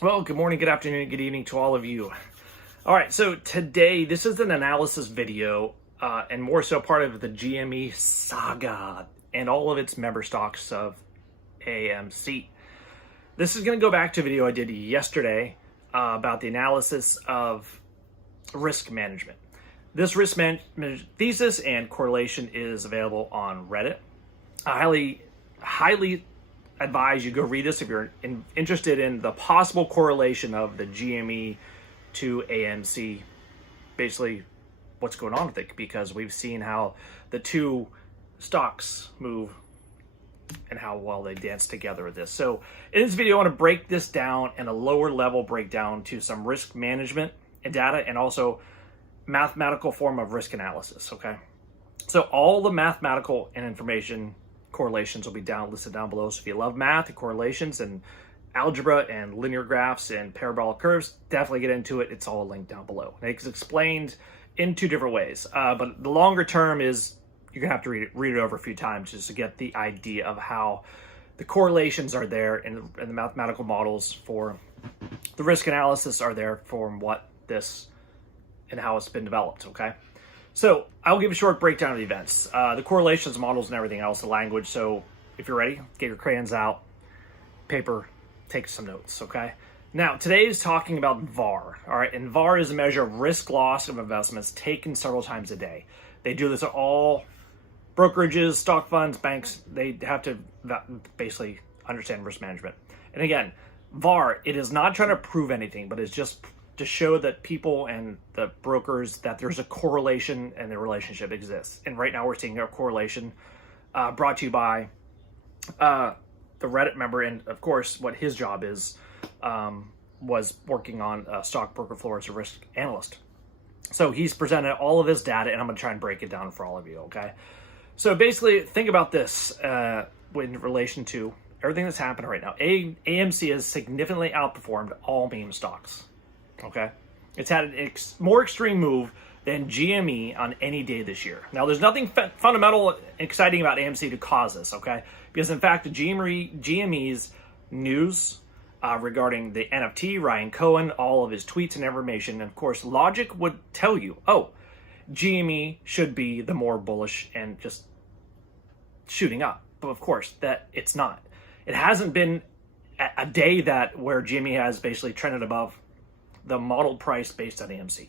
Well, good morning, good afternoon, good evening to all of you. All right, so today, this is an analysis video, and more so part of the GME saga and all of its member stocks of AMC. This is going to go back to a video I did yesterday about the analysis of risk management. This risk management thesis and correlation is available on Reddit. I highly advise you go read this if you're interested in the possible correlation of the GME to AMC, basically what's going on with it, because we've seen how the two stocks move and how well they dance together with this. So in this video, I want to break this down in a lower level breakdown to some risk management and data, and also mathematical form of risk analysis, okay? So all the mathematical and information correlations will be listed down below. So if you love math and correlations and algebra and linear graphs and parabolic curves, definitely get into it. It's all linked down below. It's explained in two different ways. But the longer term is you're gonna have to read it over a few times just to get the idea of how the correlations are there, and the mathematical models for the risk analysis are there for what this and how it's been developed, okay? So I'll give a short breakdown of the events, the correlations, models, and everything else, the language. So if you're ready, get your crayons out, paper, take some notes, okay? Now, today is talking about VAR, all right? And VAR is a measure of risk loss of investments taken several times a day. They do this at all brokerages, stock funds, banks. They have to basically understand risk management. And again, VAR, it is not trying to prove anything, but it's just to show that people and the brokers, that there's a correlation and the relationship exists. And right now we're seeing a correlation brought to you by the Reddit member. And of course, what his job is, was working on stockbroker floor as a risk analyst. So he's presented all of this data, and I'm gonna try and break it down for all of you, okay? So basically, think about this in relation to everything that's happening right now. AMC has significantly outperformed all meme stocks. Okay, it's had an more extreme move than GME on any day this year. Now, there's nothing fundamental exciting about AMC to cause this, okay? Because in fact, the GME's news regarding the NFT, Ryan Cohen, all of his tweets and information, and of course, logic would tell you, oh, GME should be the more bullish and just shooting up. But of course, that it's not. It hasn't been a day where GME has basically trended above the model price based on AMC.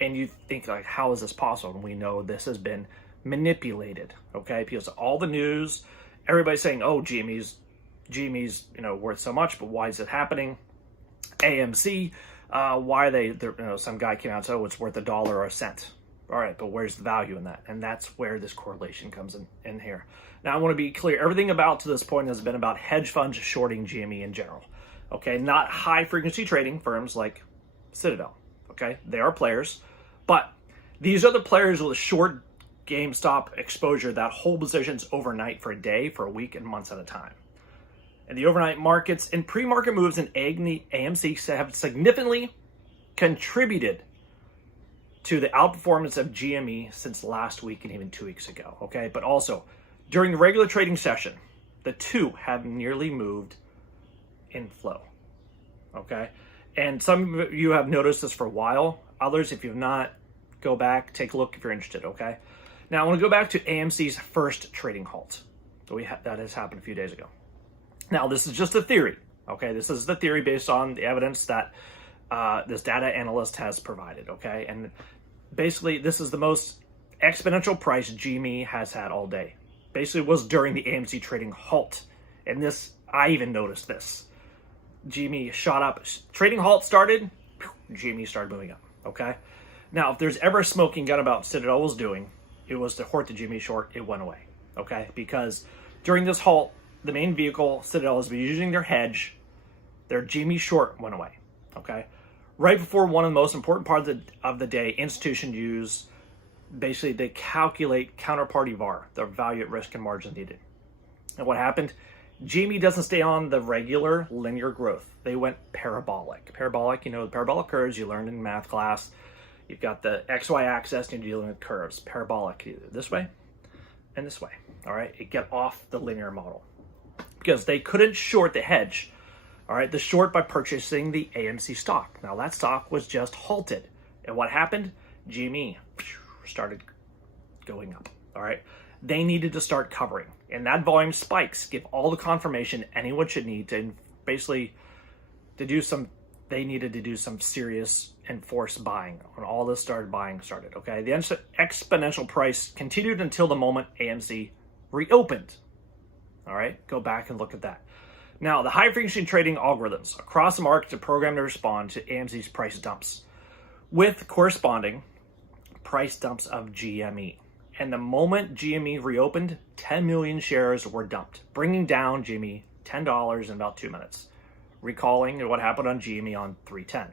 And you think, like, how is this possible? And we know this has been manipulated, okay? Because all the news, everybody's saying, oh, GME's worth so much, but why is it happening? AMC, why are some guy came out and said, oh, it's worth $1 or a cent. All right, but where's the value in that? And that's where this correlation comes in here. Now, I want to be clear. Everything about to this point has been about hedge funds shorting GME in general, okay? Not high-frequency trading firms like Citadel, okay? They are players, but these are the players with a short GameStop exposure that hold positions overnight for a day, for a week, and months at a time. And the overnight markets and pre-market moves in AMC have significantly contributed to the outperformance of GME since last week and even 2 weeks ago, okay? But also, during the regular trading session, the two have nearly moved in flow, okay? And some of you have noticed this for a while. Others, if you've not, go back, take a look if you're interested, okay? Now, I want to go back to AMC's first trading halt. So that has happened a few days ago. Now, this is just a theory, okay? This is the theory based on the evidence that this data analyst has provided, okay? And basically, this is the most exponential price GME has had all day. Basically, it was during the AMC trading halt. And this, I even noticed this. GME shot up, trading halt started, GME started moving up, okay? Now, if there's ever a smoking gun about Citadel was doing, it was to hort the GME short, it went away, okay? Because during this halt, the main vehicle, Citadel, has been using their hedge, their GME short went away, okay? Right before one of the most important parts of the day, institutions use, basically they calculate counterparty VAR, the value at risk and margin needed. And what happened? GME doesn't stay on the regular linear growth. They went parabolic. Parabolic, the parabolic curves you learned in math class. You've got the XY axis and you're dealing with curves. Parabolic, either this way and this way. All right, it get off the linear model because they couldn't short the hedge All right, the short by purchasing the AMC stock. Now that stock was just halted. And what happened? GME started going up. All right, they needed to start covering. And that volume spikes give all the confirmation anyone should need to basically to do some, they needed to do some serious enforced buying when all this buying started, okay? The exponential price continued until the moment AMC reopened. All right, go back and look at that. Now, the high-frequency trading algorithms across the market are programmed to respond to AMC's price dumps with corresponding price dumps of GME. And the moment GME reopened, 10 million shares were dumped, bringing down GME $10 in about 2 minutes, recalling what happened on GME on 310,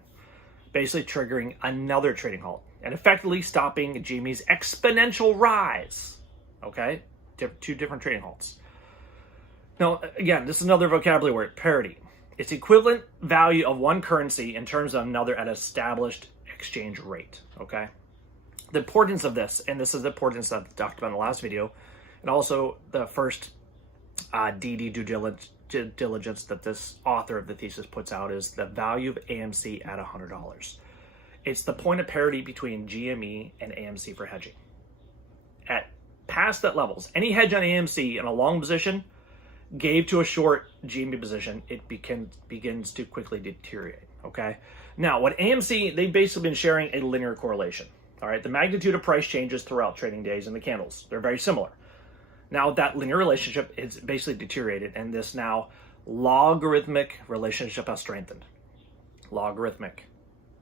basically triggering another trading halt and effectively stopping GME's exponential rise, okay? Two different trading halts. Now, again, this is another vocabulary word, parity. It's equivalent value of one currency in terms of another at an established exchange rate, okay? The importance of this, and this is the importance that I talked about in the last video, and also the first DD due diligence that this author of the thesis puts out is the value of AMC at $100. It's the point of parity between GME and AMC for hedging. At past that levels, any hedge on AMC in a long position gave to a short GME position, it begins to quickly deteriorate, okay? Now, what AMC, they've basically been sharing a linear correlation, all right? The magnitude of price changes throughout trading days in the candles. They're very similar. Now, that linear relationship is basically deteriorated, and this now logarithmic relationship has strengthened. Logarithmic,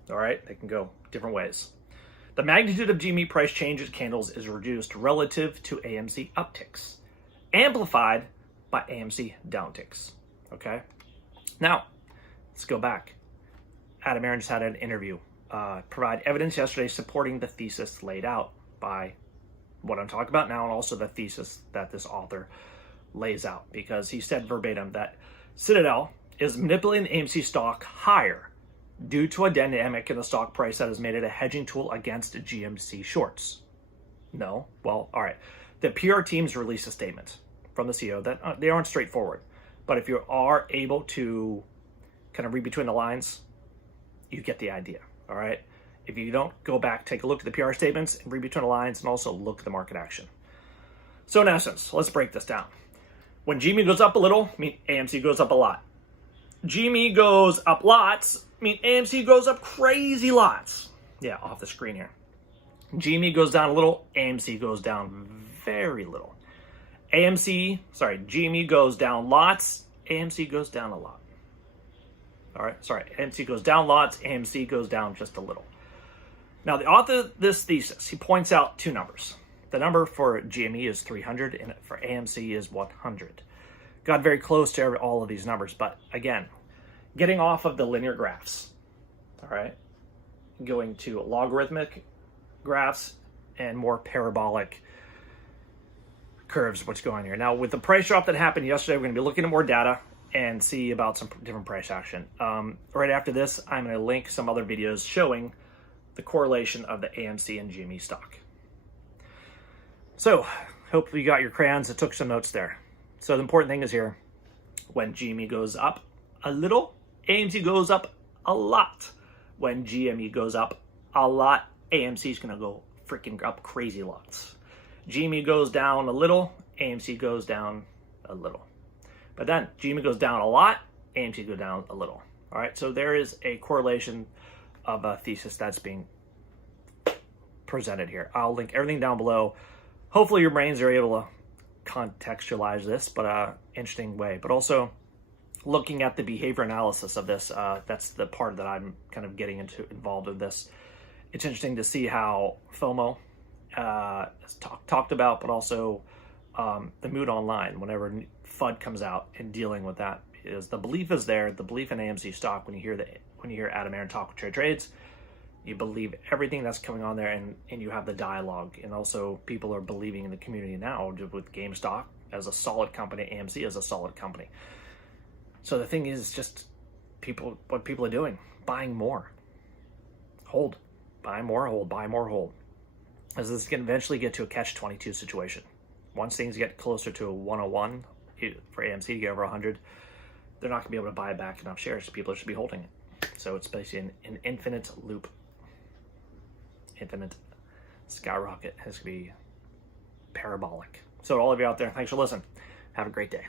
all right? They can go different ways. The magnitude of GME price changes candles is reduced relative to AMC upticks, amplified by AMC downticks, okay? Now, let's go back. Aron just had an interview, provide evidence yesterday supporting the thesis laid out by what I'm talking about now, and also the thesis that this author lays out, because he said verbatim that Citadel is manipulating the AMC stock higher due to a dynamic in the stock price that has made it a hedging tool against GMC shorts. No? Well, all right. The PR teams released a statement from the CEO that they aren't straightforward, but if you are able to kind of read between the lines, you get the idea, all right? If you don't, go back, take a look at the PR statements, and read between the lines, and also look at the market action. So in essence, let's break this down. When GME goes up a little, AMC goes up a lot. GME goes up lots, AMC goes up crazy lots. Yeah, off the screen here. GME goes down a little, AMC goes down very little. GME goes down lots, AMC goes down a lot. All right, AMC goes down lots, AMC goes down just a little. Now, the author of this thesis, he points out two numbers. The number for GME is 300, and for AMC is 100. Got very close to all of these numbers, but again, getting off of the linear graphs, all right, going to logarithmic graphs and more parabolic curves, what's going on here. Now, with the price drop that happened yesterday, we're going to be looking at more data and see about some different price action. Right after this, I'm going to link some other videos showing the correlation of the AMC and GME stock. So, hopefully you got your crayons and took some notes there. So the important thing is here, when GME goes up a little, AMC goes up a lot. When GME goes up a lot, AMC is going to go freaking up crazy lots. GME goes down a little, AMC goes down a little. But then GME goes down a lot, AMC goes down a little. All right, so there is a correlation of a thesis that's being presented here. I'll link everything down below. Hopefully your brains are able to contextualize this, but interesting way. But also looking at the behavior analysis of this, that's the part that I'm kind of getting involved with this. It's interesting to see how FOMO is talked about, but also the mood online whenever FUD comes out and dealing with that. Is the belief is there, the belief in AMC stock. When you hear Aron talk with trades, you believe everything that's coming on there, and you have the dialogue, and also people are believing in the community now with GameStop as a solid company, AMC as a solid company. So the thing is just what people are doing, buying more, hold, buy more, hold, buy more, hold, as this can eventually get to a catch-22 situation. Once things get closer to a 101 for AMC to get over 100, they're not going to be able to buy back enough shares. People should be holding it. So it's basically an infinite loop. Infinite skyrocket has to be parabolic. So to all of you out there, thanks for listening. Have a great day.